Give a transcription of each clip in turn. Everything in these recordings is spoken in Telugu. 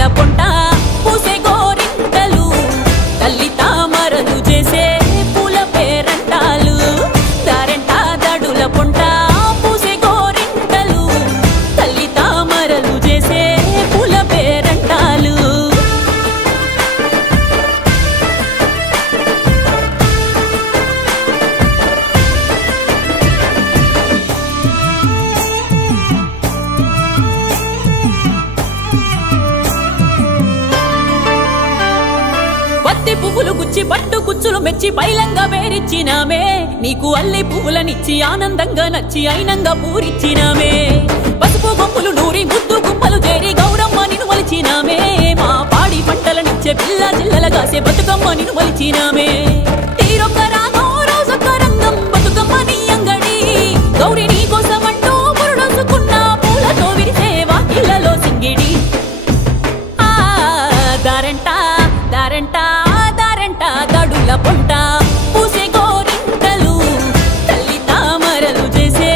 దడుల పొంట పూసే గోరింటలు తల్లి తామరలు చేసే పూల పేరంటాలు దారెంట దడుల పొంట పూసే గోరింటలు తల్లి తామరలు చేసే పూల పేరంటాలు పత్తి పువ్వులు గుచ్చి పట్టు కుచ్చులు మెచ్చి బైలంగా వేరిచ్చినామే నీకు అల్లి పువ్వులనిచ్చి ఆనందంగా నచ్చి అయినంగా పూరిచ్చినామే పసుపు గొప్పలు నూరి ముద్దు గుమ్మలు చేరి గౌరమ్మ నిన్ను వలిచినామే మా పాడి పంటలనిచ్చే పిల్ల జిల్లల కాసే బతుకమ్మ నిన్ను వలిచినామే తీరొక్క రాగం రోజొక్క రంగం బతుకమ్మ నీ అంగడి గౌరి నీ కోసమంటూ పురుడోసుకున్న పూలతో విరిసే వాకిళ్లలో సింగిడి దారెంట దారెంట దారెంట దడుల పొంట పూసే గోరింటలు తల్లి తామరలు చేసే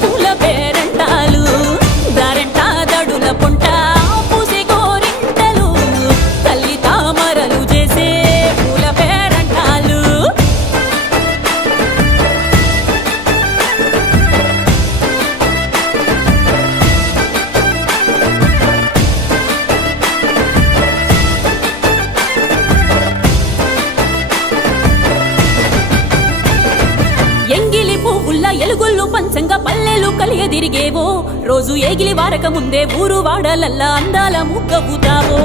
పూల పేరంటాలు దారెంట దడుల పొంట పూసే గోరింటలు తల్లి తామరలు చేసే పూల పేరంటాలు ఎంగిలి పువ్వుల్ల ఎలుగుళ్ళు పంచంగా పల్లెలు కలియదిరిగేవో రోజు ఏగిలి వారక ముందే ఊరు వాడలల్లా అందాల ముగ్గవుతావో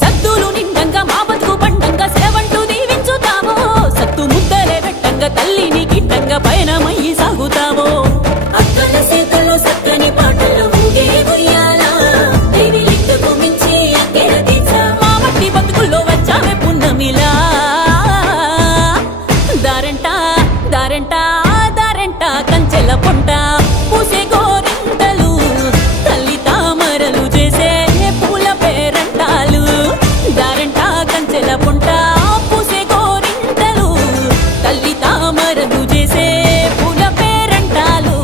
సద్దులు నిండంగా మా బతుకు పండంగా సేవంటూ దీవించుతావో సత్తు ముద్దలే పెట్టంగా తల్లిని గిట్టంగా పయనమయ్యి సాగుతావో అక్కల సేతల్లో సక్కని పాటలు ఊగే ఉయ్యాలా దేవి లింగకు మించి అక్కెర తీర్చా మా మట్టి బతుకుల్లో వచ్చావే పున్నమిలా దారెంట దారెంట దారెంట కంచెల పొంట పూసే గోరింటలు తల్లి తామరలు చేసే పూల పేరంటాలు దారెంట కంచెల పొంట పూసే గోరింటలు తల్లి తామరలు చేసే పూల పేరంటాలు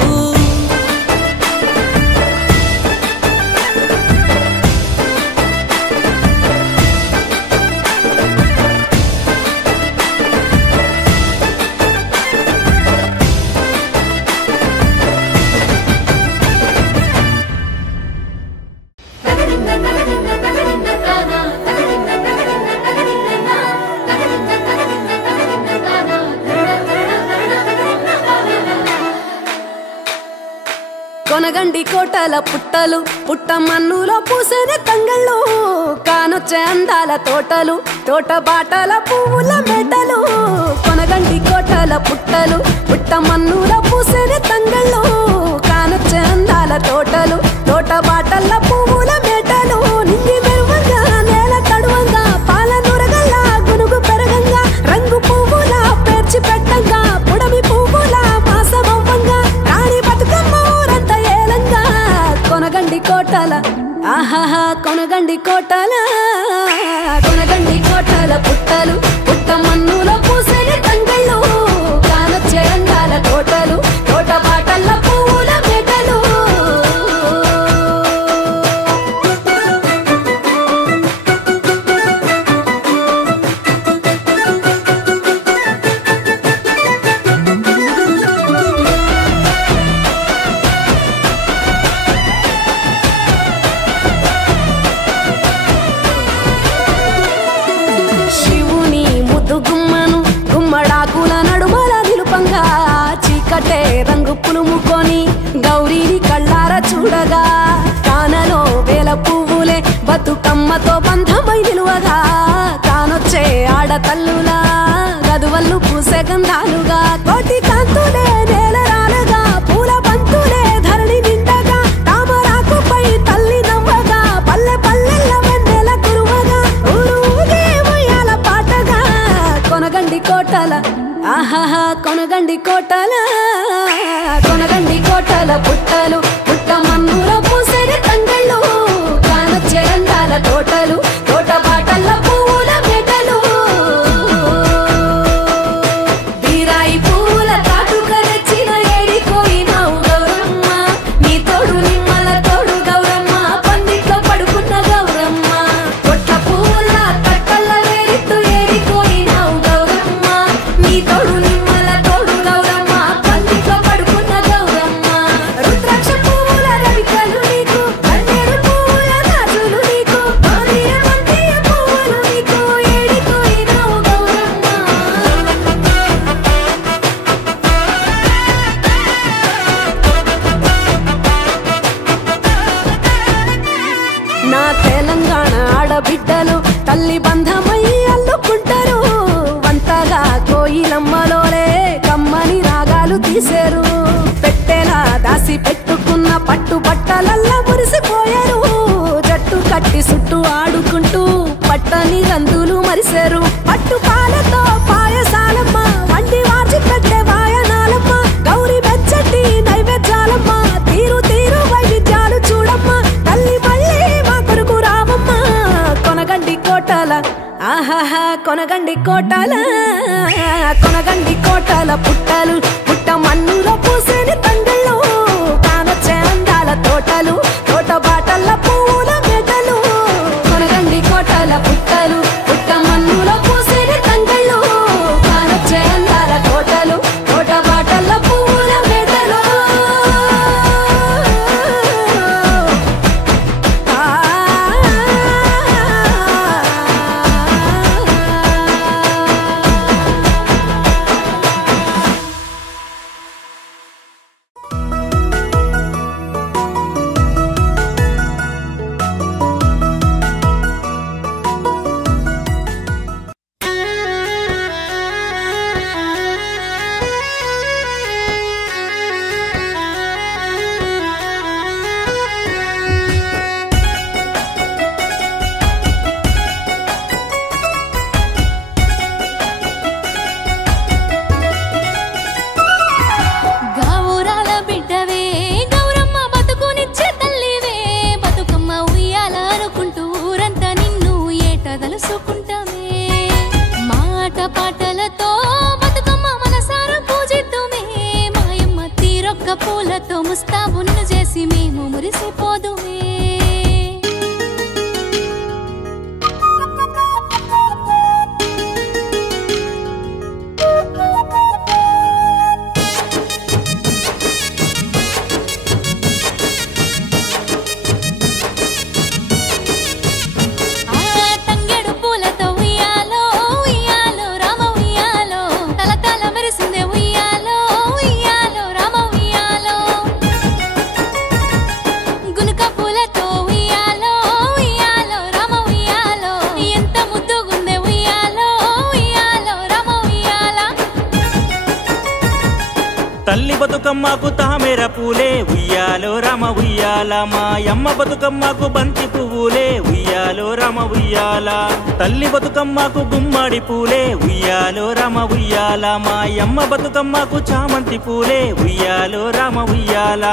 కొనగండి కోటల పుట్టలు పుట్టమన్నులో పూసనే తంగళ్ళు కానొచ్చే అందాల తోటలు తోట బాటల పువ్వుల మెడలు కొనగండి కోటల పుట్టలు పుట్టమన్నులో పూసనే తంగళ్ళు కానొచ్చే అందాల తోటలు తోట బాటల పువ్వుల మెడలు నింగి మెరువంగా నేల తడువంగా పాల నురగల్లా గునుగు పెరగంగా రంగు పువ్వుల పేర్చి పెట్టంగా పుడమి పువ్వుల మాసమవ్వంగా రాణి బతుకమ్మ ఊరంతా ఏలంగా కొనగండి కోటల ఆహాహా కొనగండి కోటల కొనగండి కోటల పుట్టలు పుట్టమన్నులో పూసని తంగళ్ళు కానొచ్చే అందాల తోటలు తోట బాటల పువ్వుల మెడలు శివుని ముద్దు గుమ్మను గుమ్మడాకుల నడుమల నిలుపంగా చీకటే రంగు పులుముకొని గౌరీని కళ్ళార చూడగా కానలో వేల పువ్వులే బతుకమ్మతో బంధమై నిలువగా కానొచ్చే ఆడతల్లులా గదువల్లు పూసే గంధాలుగా కోటి కాంతులే నేల రాలగా పూల బంతులే ధరణి నిండగా తామరాకుపై తల్లి నవ్వగా పల్లె పల్లెల్ల వెన్నెల కురువగా ఊరు ఊగే ఉయ్యాల పాటగా కొనగండి కోటల ఆహాహా కొనగండి కోటల కొనగండి కోటల పుట్టలు పుట్టమన్నులో పూసని తంగళ్ళు కానొచ్చే అందాల తోటలు తోట బాటల పువ్వుల మెడలు బీరాయి పువ్వుల తాటుక తెచ్చిన ఏడిపోయినావు గౌరమ్మ నీ తోడు నిమ్మల తోడు గౌరమ్మ పందిట్లో పడుకున్న గౌరమ్మ నా తెలంగాణ ఆడబిడ్డలు తల్లి బంధమై అల్లుకుంటారు వంటగా కోయిలమ్మలోలే కమ్మని రాగాలు తీశారు పెట్టేలా దాసి పెట్టుకున్న పట్టు బట్టలల్లా మురిసిపోయారు జట్టు కట్టి చుట్టూ ఆడుకుంటూ పట్టని రందులు మరిశారు పట్టు పాలతో పాయసాలమ్మ వండి వాచి పెట్టే వాయనాలమ్మ గౌరీ వెచ్చటి నైవేద్యాలమ్మ తీరు తీరు వైవిధ్యాలు చూడమ్మ తల్లి మళ్ళీ మా కొరకు రామమ్మ కొనగండి కోటల ఆహాహా కొనగండి కోటల పుట్టలు పుట్ట మన్నులో పూసేని తండ్రులు కానొచ్చే అందాల తోటలు తోట బాటల్ల పూల మెడలు కొనగండి కోటల పుట్టలు పుట్ట మన్నులో పూసేని తండ్రులు కానొచ్చే అందాల తోటలు తోట బాటల్ల పూల మెడలు పూలతో ముస్తాబున్ను చేసి మేము మురిసిపోదుమే తంగేడు పూలతో ఉయ్యాలో ఉయ్యాలో రామ ఉయ్యాలో తల తల మెరిసిందే ఉయ్యాలో ఉయ్యాలో రామ ఉయ్యాలో గునుక పూలతో ఉయ్యాలో ఉయ్యాలో రామ ఉయ్యాలో ఎంత ముద్దుగుందే ఉయ్యాలో ఉయ్యాలో రామ ఉయ్యాల తల్లి బతుకమ్మకు తామేర పూలే ఉయ్యాలో రామ ఉయ్యాల మాయమ్మ బతుకమ్మకు బంతి పువ్వులే ఉయ్యాలో రామ ఉయ్యాల తల్లి బతుకమ్మకు గుమ్మడి పూలే ఉయ్యాలో రామ ఉయ్యాల మాయమ్మ బతుకమ్మకు చామంతి పూలే ఉయ్యాలో రామ ఉయ్యాల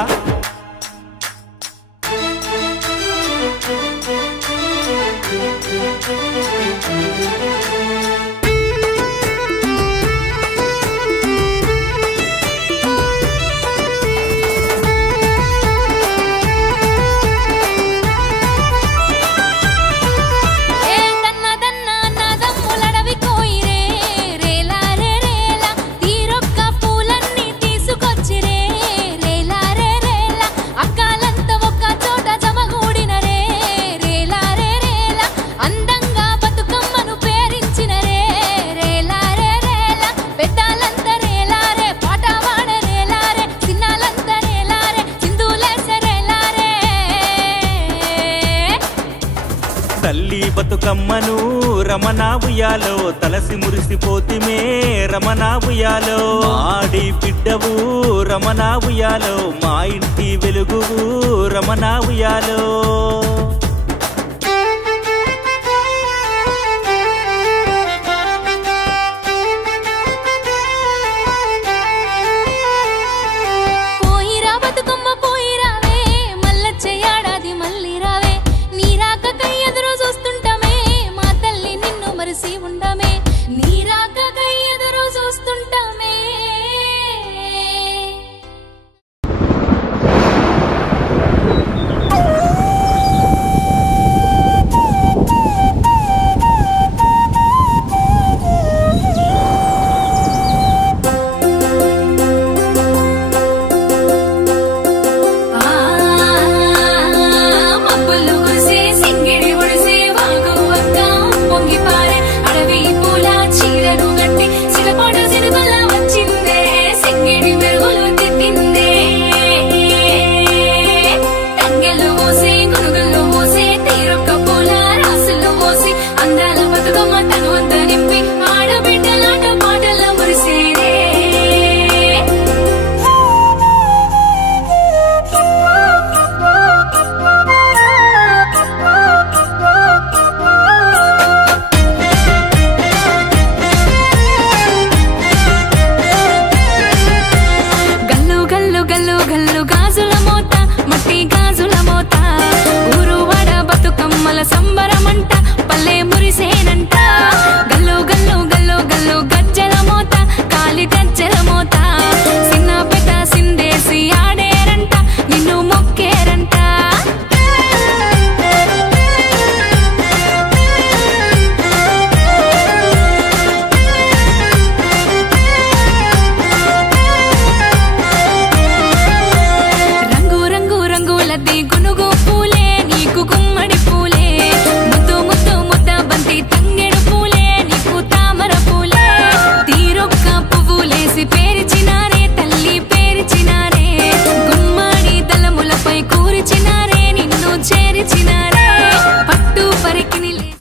తల్లి బతుకమ్మను రమణ ఉయ్యాలో తలసి మురిసిపోతిమే రమణ ఉయ్యాలో ఆడి బిడ్డవు రమణ ఉయ్యాలో మా ఇంటి వెలుగు రమణ ఉయ్యాలో